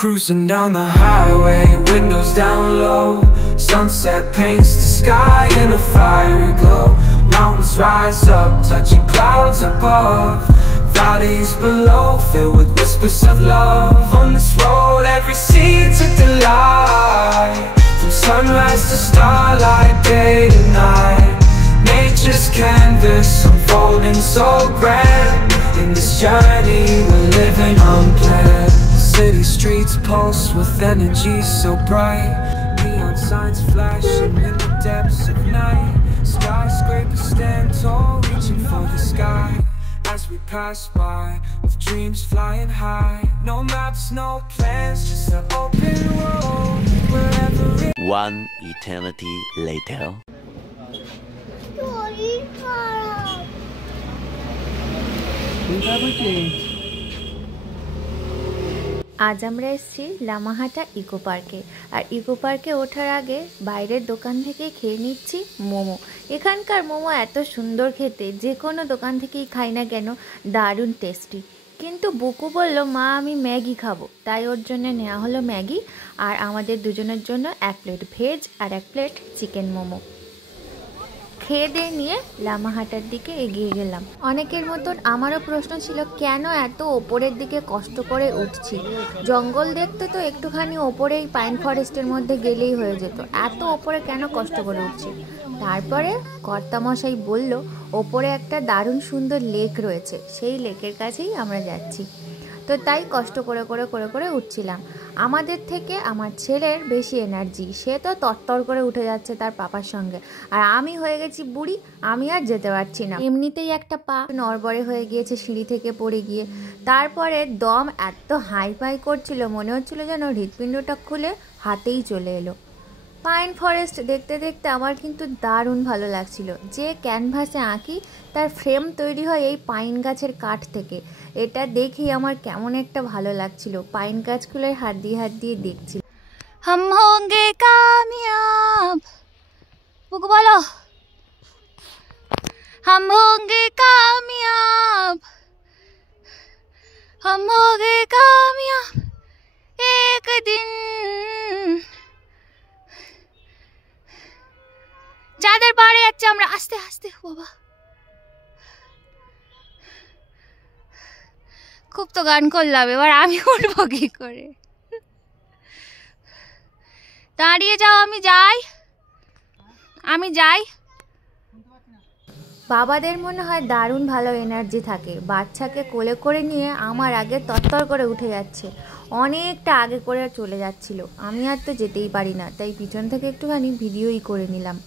Cruising down the highway, windows down low. Sunset paints the sky in a fiery glow. Mountains rise up, touching clouds above. Valleys below, filled with whispers of love. On this road, every seed's a delight. From sunrise to starlight, day to night. Nature's canvas, unfolding so grand. In this journey, we're living unplanned. City streets pulse with energy so bright. Neon signs flashing in the depths of night. Skyscrapers stand tall, reaching for the sky. As we pass by, with dreams flying high. No maps, no plans, just an open road. Wherever it... One eternity later. আজ আমরা এসেছি Lamahatta eco পার্কে। আর eco পার্কে ওঠার আগে বাইরের দোকান থেকে খেয়ে নিচ্ছি মোমো। এখানকার মোমো এত সুন্দর খেতে, যে কোনো দোকান থেকেই খাই না কেন দারুণ টেস্টি। কিন্তু বুকু বলল মা আমি ম্যাগি খাবো, তাই ওর জন্য নেওয়া হলো ম্যাগি। আর আমাদের দুজনের জন্য 1 প্লেট ভেজ আর 1 প্লেট চিকেন মোমো। খেয়ে দিয়ে নিয়ে লামাহাটার দিকে এগিয়ে গেলাম। অনেকের মতন আমারও প্রশ্ন ছিল কেন এত ওপরের দিকে কষ্ট করে উঠছি। জঙ্গল দেখতে তো একটুখানি ওপরেই পাইন ফরেস্টের মধ্যে গেলেই হয়ে যেত, এত ওপরে কেন কষ্ট করে উঠছি। তারপরে কর্তামশাই বলল ওপরে একটা দারুণ সুন্দর লেক রয়েছে, সেই লেকের কাছেই আমরা যাচ্ছি। তো তাই কষ্ট করে করে করে করে উঠছিলাম। আমাদের থেকে আমার ছেলের বেশি এনার্জি, সে তো তরতর করে উঠে যাচ্ছে তার পাপার সঙ্গে। আর আমি হয়ে গেছি বুড়ি, আমি আর যেতে পারছি না। এমনিতেই একটা পা নড়বড়ে হয়ে গিয়েছে সিঁড়ি থেকে পড়ে গিয়ে। তারপরে দম এত হাই ফাই করছিল, মনে হচ্ছিল যেন হৃৎপিণ্ডটা খুলে হাতেই চলে এলো। পাইন ফরেস্ট দেখতে দেখতে আমার কিন্তু দারুণ ভালো লাগছিল। যে ক্যানভাসে আঁকি তার ফ্রেম তৈরি হয় এই পাইন গাছের কাঠ থেকে। এটা দেখেই আমার কেমন একটা ভালো লাগছিল। পাইন গাছগুলোর হাত দিয়ে দেখছি। हम होंगे कामयाब, बुक बोलो। हम होंगे कामयाब, हम होंगे कामयाब एक दिन। চাঁদের পাড়ে যাচ্ছে আমরা আস্তে আস্তে। বাবা খুব তো গান করলাম, এবার আমি উঠবো কি করে? দাঁড়িয়ে যাও, আমি যাই। বাবাদের মনে হয় দারুণ ভালো এনার্জি থাকে। বাচ্চাকে কোলে করে নিয়ে আমার আগে তরতর করে উঠে যাচ্ছে, অনেকটা আগে করে চলে যাচ্ছিল। আমি আর তো যেতেই পারি না, তাই পিছন থেকে একটুখানি ভিডিওই করে নিলাম।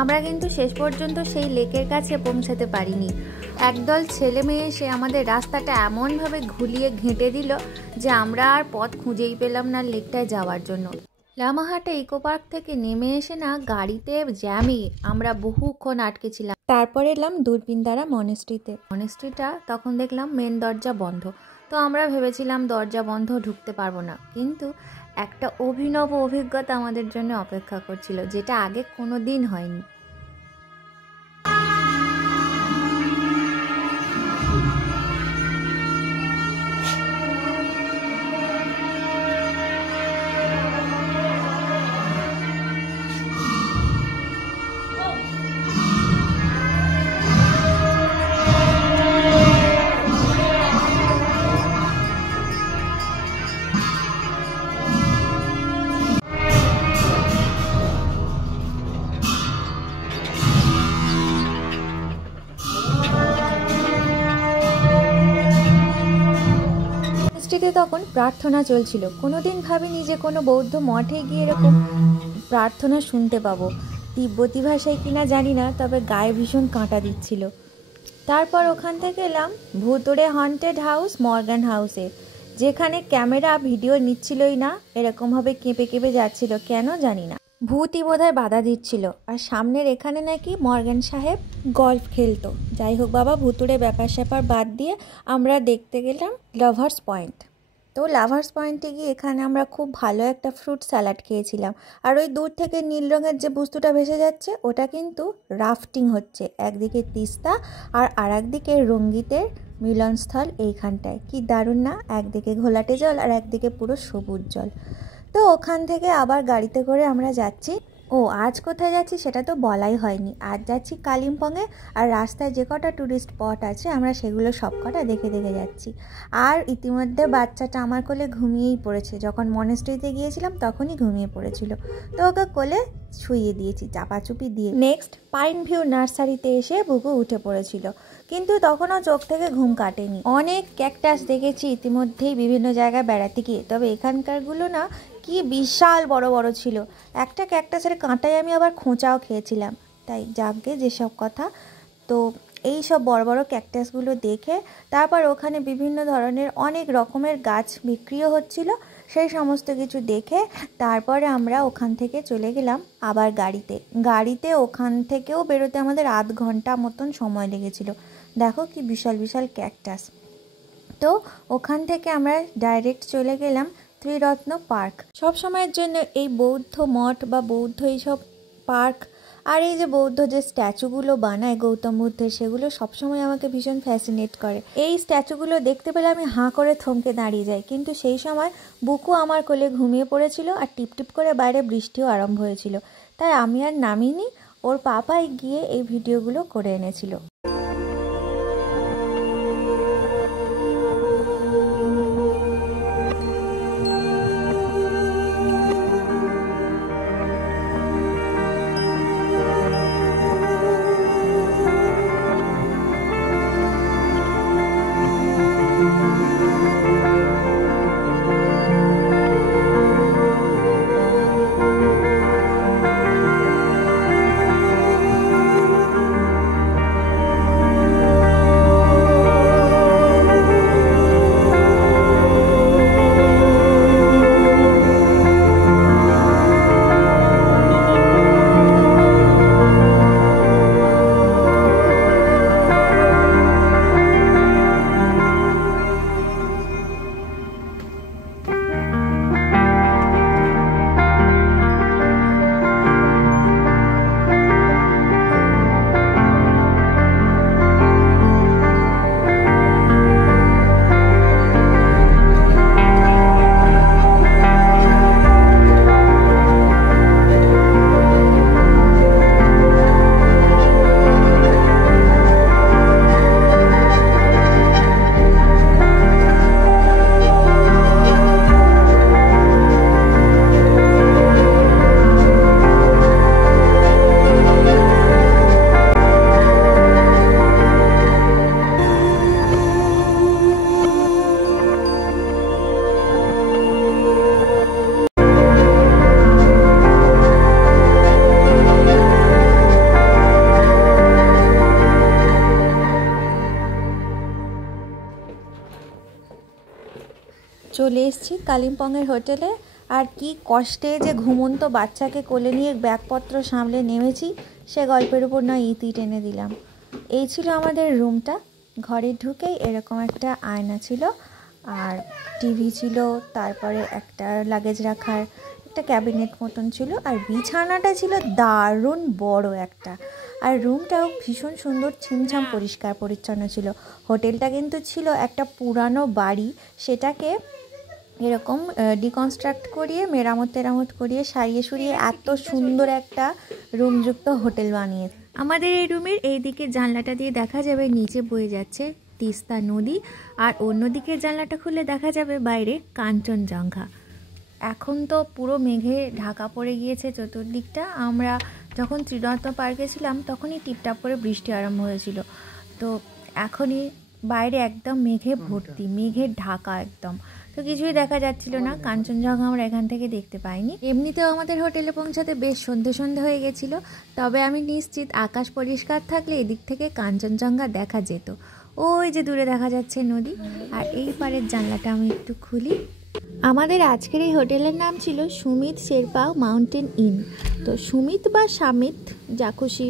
আমরা কিন্তু শেষ পর্যন্ত সেই লেকের কাছে পৌঁছাতে পারিনি। একদল ছেলে মেয়ে এসে আমাদের রাস্তাটা এমনভাবে ঘুরিয়ে ঘেঁটে দিল যে আমরা আর পথ খুঁজেই পেলাম না লেকটায় যাওয়ার জন্য। লামাহাটা ইকো পার্ক থেকে নেমে এসে না গাড়িতে জ্যামে আমরা বহুক্ষণ আটকে ছিলাম। তারপর এলাম দূরবীনধারা মনেস্ট্রিতে। মনেস্ট্রিটা তখন দেখলাম মেন দরজা বন্ধ। তো আমরা ভেবেছিলাম দরজা বন্ধ, ঢুকতে পারবো না। কিন্তু একটা অভিনব অভিজ্ঞতা আমাদের জন্য অপেক্ষা করছিল, যেটা আগে কোনো দিন হয়নি। মসজিদে তখন প্রার্থনা চলছিল। কোনোদিন ভাবিনি যে কোনো বৌদ্ধ মঠে গিয়ে এরকম প্রার্থনা শুনতে পাবো। তিব্বতী ভাষায় কিনা জানি না, তবে গায়ে ভীষণ কাঁটা দিচ্ছিল। তারপর ওখান থেকে এলাম ভুতুড়ে হন্টেড হাউস মর্গান হাউসে, যেখানে ক্যামেরা ভিডিও নিচ্ছিলই না, এরকমভাবে কেঁপে কেঁপে যাচ্ছিল, কেন জানি না। ভূতই বোধহয় বাধা দিচ্ছিল। আর সামনের এখানে নাকি মর্গান সাহেব গল্ফ খেলতো। যাই হোক বাবা, ভুতুড়ে ব্যাপার স্যাপার বাদ দিয়ে আমরা দেখতে গেলাম লাভার্স পয়েন্ট। তো লাভার্স পয়েন্টে গিয়ে এখানে আমরা খুব ভালো একটা ফ্রুট স্যালাড খেয়েছিলাম। আর ওই দূর থেকে নীল রঙের যে বস্তুটা ভেসে যাচ্ছে ওটা কিন্তু রাফটিং হচ্ছে। একদিকে তিস্তা আর আরেকদিকে রঙ্গিতের মিলনস্থল এইখানটায়। কি দারুণ না, একদিকে ঘোলাটে জল আর একদিকে পুরো সবুজ জল। তো ওখান থেকে আবার গাড়িতে করে আমরা যাচ্ছি। ও আজ কোথায় যাচ্ছি সেটা তো বলাই হয়নি। আজ যাচ্ছি কালিম্পংয়ে, আর রাস্তায় যে কটা ট্যুরিস্ট স্পট আছে আমরা সেগুলো সব কটা দেখে দেখে যাচ্ছি। আর ইতিমধ্যে বাচ্চাটা আমার কোলে ঘুমিয়েই পড়েছে। যখন মনেস্ট্রিতে গিয়েছিলাম তখনই ঘুমিয়ে পড়েছিল, তো ওকে কোলে শুইয়ে দিয়েছি চাপাচুপি দিয়ে। নেক্সট পাইন ভিউ নার্সারিতে এসে বুকু উঠে পড়েছিল, কিন্তু তখনও চোখ থেকে ঘুম কাটেনি। অনেক ক্যাকটাস দেখেছি ইতিমধ্যেই বিভিন্ন জায়গায় বেড়াতে গিয়ে, তবে এখানকারগুলো না কি বিশাল বড় বড় ছিল। একটা ক্যাকটাসের কাঁটায় আমি আবার খোঁচাও খেয়েছিলাম। তাই যাকে যেসব কথা। তো এই সব বড় বড় ক্যাকটাসগুলো দেখে তারপর ওখানে বিভিন্ন ধরনের অনেক রকমের গাছ বিক্রিও হচ্ছিল, সেই সমস্ত কিছু দেখে তারপরে আমরা ওখান থেকে চলে গেলাম আবার গাড়িতে ওখান থেকেও বেরোতে আমাদের আধ ঘন্টা মতন সময় লেগেছিল। দেখো কি বিশাল বিশাল ক্যাকটাস। তো ওখান থেকে আমরা ডাইরেক্ট চলে গেলাম ত্রিরত্ন পার্ক। সব সময়ের জন্য এই বৌদ্ধ মঠ বা বৌদ্ধ এইসব পার্ক আর এই যে বৌদ্ধ যে স্ট্যাচুগুলো বানায় গৌতম বুদ্ধের, সেগুলো সবসময় আমাকে ভীষণ ফ্যাসিনেট করে। এই স্ট্যাচুগুলো দেখতে পেলে আমি হাঁ করে থমকে দাঁড়িয়ে যাই। কিন্তু সেই সময় বুকু আমার কোলে ঘুমিয়ে পড়েছিল আর টিপটিপ করে বাইরে বৃষ্টিও আরম্ভ হয়েছিল, তাই আমি আর নামিনি। ওর পাপাই গিয়ে এই ভিডিওগুলো করে এনেছিল। চলে এসেছি কালিম্পংয়ের হোটেলে। আর কি কষ্টে যে ঘুমন্ত বাচ্চাকে কোলে নিয়ে ব্যাগপত্র সামলে নেমেছি, সে গল্পের উপর না ইতি টেনে দিলাম। এই ছিল আমাদের রুমটা। ঘরে ঢুকেই এরকম একটা আয়না ছিল, আর টিভি ছিল, তারপরে একটা লাগেজ রাখার একটা ক্যাবিনেট মতন ছিল, আর বিছানাটা ছিল দারুণ বড় একটা। আর রুমটাও ভীষণ সুন্দর, ছিমছাম পরিষ্কার পরিচ্ছন্ন ছিল। হোটেলটা কিন্তু ছিল একটা পুরানো বাড়ি, সেটাকে এরকম ডিকনস্ট্রাক্ট করিয়ে মেরামত করিয়ে সারিয়ে সুরিয়ে এত সুন্দর একটা রুমযুক্ত হোটেল বানিয়ে। আমাদের এই রুমের এই দিকের জানলাটা দিয়ে দেখা যাবে নিচে বয়ে যাচ্ছে তিস্তা নদী, আর অন্যদিকের জানলাটা খুলে দেখা যাবে বাইরে কাঞ্চনজঙ্ঘা। এখন তো পুরো মেঘে ঢাকা পড়ে গিয়েছে চতুর্দিকটা। আমরা যখন ত্রিরত্ন পার্কে ছিলাম তখনই টিপটাপ করে বৃষ্টি আরম্ভ হয়েছিল। তো এখনই বাইরে একদম মেঘে ভর্তি, মেঘের ঢাকা একদম। তো কিছুই দেখা যাচ্ছিল না, কাঞ্চনজঙ্ঘা আমরা এখান থেকে দেখতে পাইনি। এমনিতেও আমাদের হোটেলে পৌঁছাতে বেশ সন্ধে সন্ধে হয়ে গেছিলো, তবে আমি নিশ্চিত আকাশ পরিষ্কার থাকলে এদিক থেকে কাঞ্চনজঙ্ঘা দেখা যেত। ওই যে দূরে দেখা যাচ্ছে নদী, আর এই পারের জানলাটা আমি একটু খুলি। আমাদের আজকের এই হোটেলের নাম ছিল সুমিত শেরপা মাউন্টেন ইন। তো সুমিত বা সামিত যা খুশি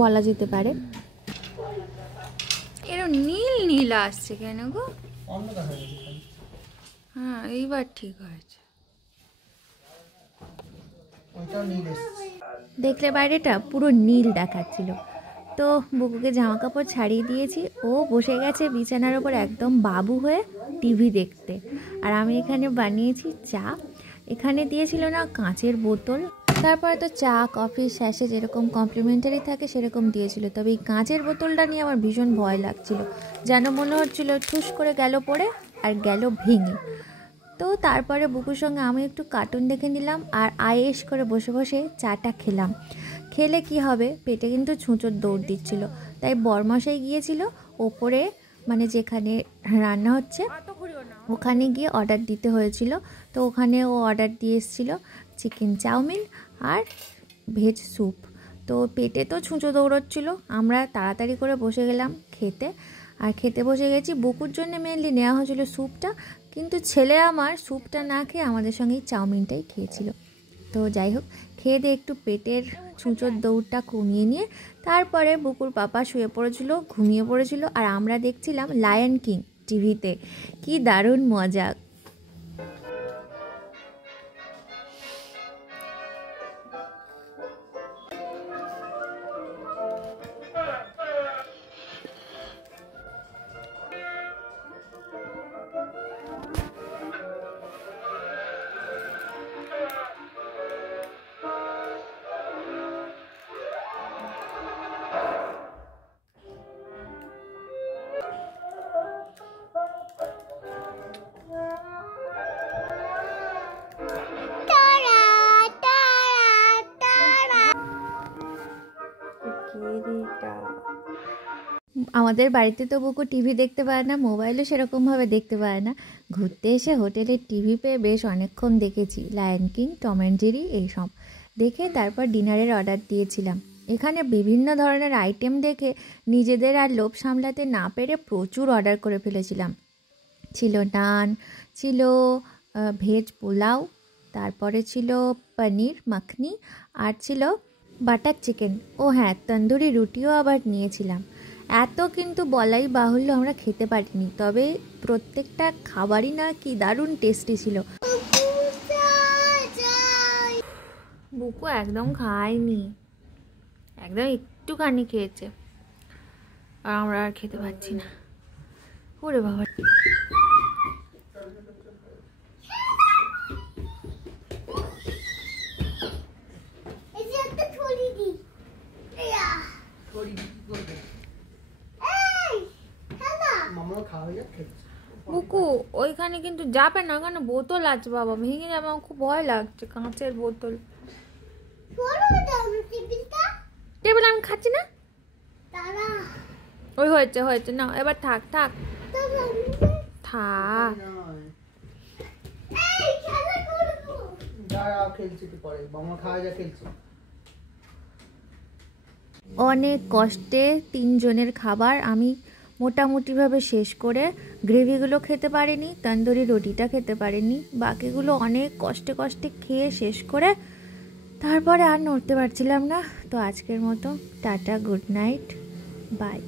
বলা যেতে পারে। এরকম নীল নীল আসছে কেন গো? হ্যাঁ এইবার ঠিক হয়েছে। দেখলে বাইরেটা পুরো নীল দেখাচ্ছিল। তো বুকুকে জামা কাপড় ছাড়িয়ে দিয়েছি, ও বসে গেছে বিছানার ওপর একদম বাবু হয়ে টিভি দেখতে। আর আমি এখানে বানিয়েছি চা। এখানে দিয়েছিল না কাঁচের বোতল, তারপরে তো চা কফি শেষে যেরকম কমপ্লিমেন্টারি থাকে সেরকম দিয়েছিল। তবে এই কাঁচের বোতলটা নিয়ে আমার ভীষণ ভয় লাগছিল, যেন মনে হচ্ছিল ঠুস করে গেল পড়ে আর গেল ভেঙে। তো তারপরে বুকুর সঙ্গে আমি একটু কার্টুন দেখে নিলাম আর আয়েশ করে বসে বসে চাটা খেলাম। খেলে কি হবে, পেটে কিন্তু ছুঁচোর দৌড় দিচ্ছিল। তাই বরমশাই গিয়েছিল ওপরে, মানে যেখানে রান্না হচ্ছে ওখানে গিয়ে অর্ডার দিতে হয়েছিল। তো ওখানে ও অর্ডার দিয়ে এসেছিলো চিকেন চাউমিন আর ভেজ স্যুপ। তো পেটে তো ছুঁচো দৌড়চ্ছিলো, আমরা তাড়াতাড়ি করে বসে গেলাম খেতে। আর খেতে বসে গেছি, বুকুর জন্য মেনলি নেওয়া হয়েছিল স্যুপটা, কিন্তু ছেলে আমার স্যুপটা না খেয়ে আমাদের সঙ্গেই চাউমিনটাই খেয়েছিল। তো যাই হোক, খেয়ে দিয়ে একটু পেটের ছুঁচোর দৌড়টা কমিয়ে নিয়ে তারপরে বুকুর পাপা শুয়ে পড়েছিল, ঘুমিয়ে পড়েছিল, আর আমরা দেখছিলাম লায়ন কিং টিভিতে। কি দারুণ মজা। আমাদের বাড়িতে তো বুকু টিভি দেখতে পারে না, মোবাইলও সেরকমভাবে দেখতে পারে না। ঘুরতে এসে হোটেলের টিভি পেয়ে বেশ অনেকক্ষণ দেখেছি, lion king, Tom and Jerry এইসব দেখে তারপর ডিনারের অর্ডার দিয়েছিলাম। এখানে বিভিন্ন ধরনের আইটেম দেখে নিজেদের আর লোভ সামলাতে না পেরে প্রচুর অর্ডার করে ফেলেছিলাম। ছিল নান, ছিল ভেজ পোলাও, তারপরে ছিল পনির মাখনি, আর ছিল বাটার চিকেন। ও হ্যাঁ, তন্দুরি রুটিও আবার নিয়েছিলাম। এত কিন্তু বলাই বাহুল্য আমরা খেতে পারিনি, তবে প্রত্যেকটা খাবারই না কি দারুণ টেস্টি ছিল। বুকু একদম খায়নি, একদম একটুখানি খেয়েছে, আর আমরা আর খেতে পারছি না। ওরে বাবা, বুকু ওইখানে কিন্তু যাবে না, ওখানে বোতল আছে বাবা, ভেঙে যাবে, আমার খুব ভয় লাগছে। কাঁচের বোতল, টেবিল আমি খাচ্ছি না। ওই হয়েছে হয়েছে, না এবার থাক থাক থাক। অনেক কষ্টে 3 জনের খাবার আমি মোটামুটিভাবে শেষ করে, গ্রেভিগুলো খেতে পারিনি, তন্দুরি রুটিটা খেতে পারিনি, বাকিগুলো অনেক কষ্টে কষ্টে খেয়ে শেষ করে তারপরে আর নড়তে পারছিলাম না। তো আজকের মতো টাটা, গুড নাইট, বাই।